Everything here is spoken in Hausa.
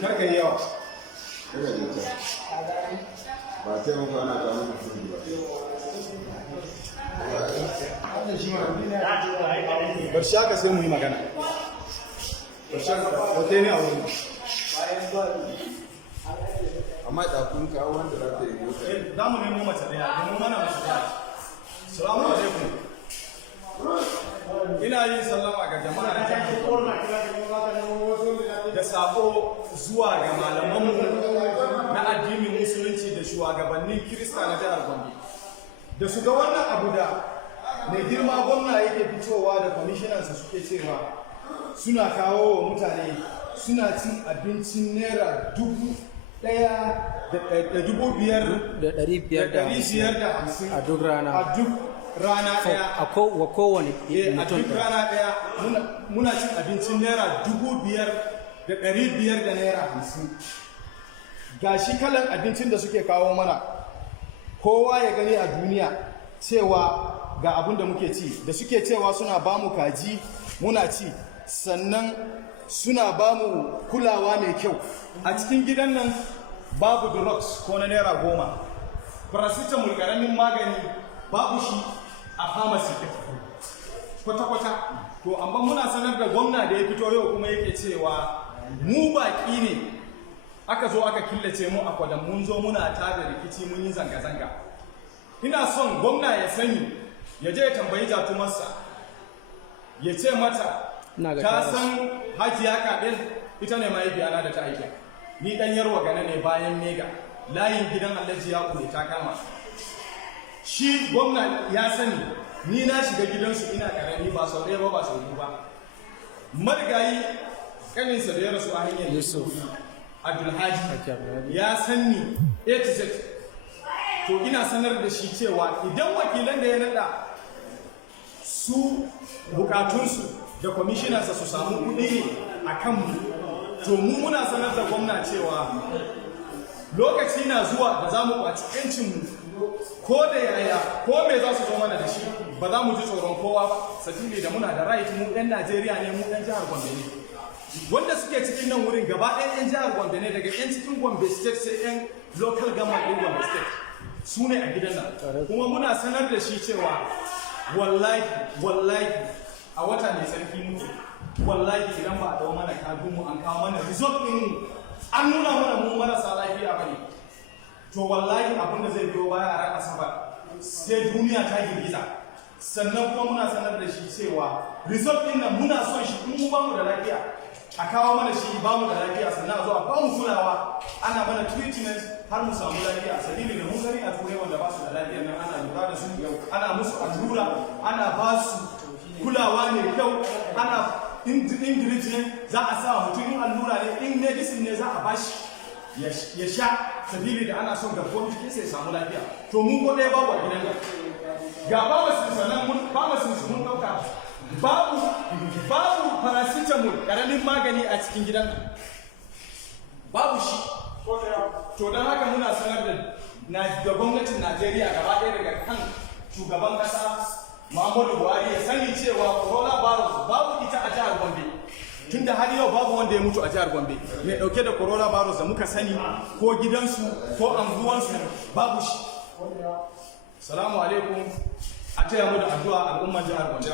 Karka yi yawa. Ba sai mun kwana ta muku kudi ba. Bar shi haka sai mu yi magana. Bar shi haka hote ne a wurin. Amma da kun kawo wanda za ta yi mota. Za mu nemo mace daya, domin mana mace daya. Salamu alaikum. Ina yin sallama ga jama'a da sako zuwa ga malamanmu na addinin musulunci da shugabannin Kirista na jihar Gombe. Da su ga wannan abu da mai girma gwamna yake fitowa da kwamishinansa suke cewa suna kawo wa mutane suna cin abincin naira 1,550 a duk rana. a duk rana daya A kowane a duk rana daya muna cin abincin naira 5,500 da naira 50. Ga shi kalan abincin da suke kawo mana kowa ya gani a duniya cewa ga abin da muke ci, da suke cewa suna bamu kaji muna ci, sannan suna bamu kulawa mai kyau. A cikin gidan nan babu drugs ko na naira 10, paracetamol karamin magani babu shi a pharmacy kwata-kwata. To amma muna sanar da gwamna da ya fito yau kuma yake cewa mu baki ne aka zo aka killace mu a kwadan, mun zo muna tada rikici, mun yi zanga-zanga. Ina son gwamna ya sani, ya je ya tambayi jatumarsa ya ce mata ta san Hajiya Kaɗin, ita ne mahaifiyana da ta aike ni ɗan Yarwa Gana ne bayan Mega, layin gidan Alhaji Yaku ne ta kama. Shi gwamna ya sani ni na shiga gidansu ina karami, ba sau ɗaya ba ba sau biyu ba. Marigayi kaninsa da ya rasu a hanyar Yusuf Abdulhaji ya sanni A to Z. To ina sanar da shi cewa idan wakilan da ya nada su bukatunsu da kwamishinansa su samu kuɗi ne a kanmu, to mu muna sanar da gwamna cewa lokaci na zuwa da za mu kwaci 'yancinmu ko da yaya ko me za su zo mana da shi, ba za mu ji tsoron kowa ba, sabili da muna da right, mu 'yan Najeriya ne, mu 'yan jihar Gombe ne. Wanda suke cikin nan wurin gaba ɗayan 'yan jihar Gombe ne, daga 'yan cikin Gombe state sai 'yan local government ɗin Gombe state su ne a gidan nan. Kuma muna sanar da shi cewa wallahi a wata mai sarki mutu, wallahi idan ba a dawo mana kadunmu an kawo mana result ɗin an nuna mana mu marasa lafiya ba ne, to wallahi abin da zai biyo baya a ran Asabar sai duniya ta girgiza. Sannan kuma muna sanar da shi cewa result ɗin nan muna son shi, in mu ba mu da lafiya a kawo mana shi, ba mu da lafiya sannan a zo a ba mu kulawa, ana mana treatment har mu samu lafiya. Sabili da mun gani a turai wanda ba su da lafiya nan ana lura da su, ana musu allura, ana ba su kulawa mai kyau, ana ingredient za a sa mutum, in allura ne, in medicine ne za a bashi ya sha, sabili da ana son garkuwar jikin sai samu lafiya. To mun ko ɗaya babu a gidan nan, ga pharmacy sannan mun ɗauka babu paracetamol karamin magani a cikin gidan nan, babu shi. To don haka muna sanar da gwamnatin Najeriya gaba ɗaya daga kan shugaban ƙasa Muhammadu Buhari ya sani cewa coronavirus babu ita a jihar Gombe. Tunda har yau babu wanda ya mutu a jihar Gombe mai ɗauke da coronavirus da muka sani, ko gidansu ko anguwansu babu shi. Salamu alaikum, a taya mu da addu'a al'umman jihar Gombe.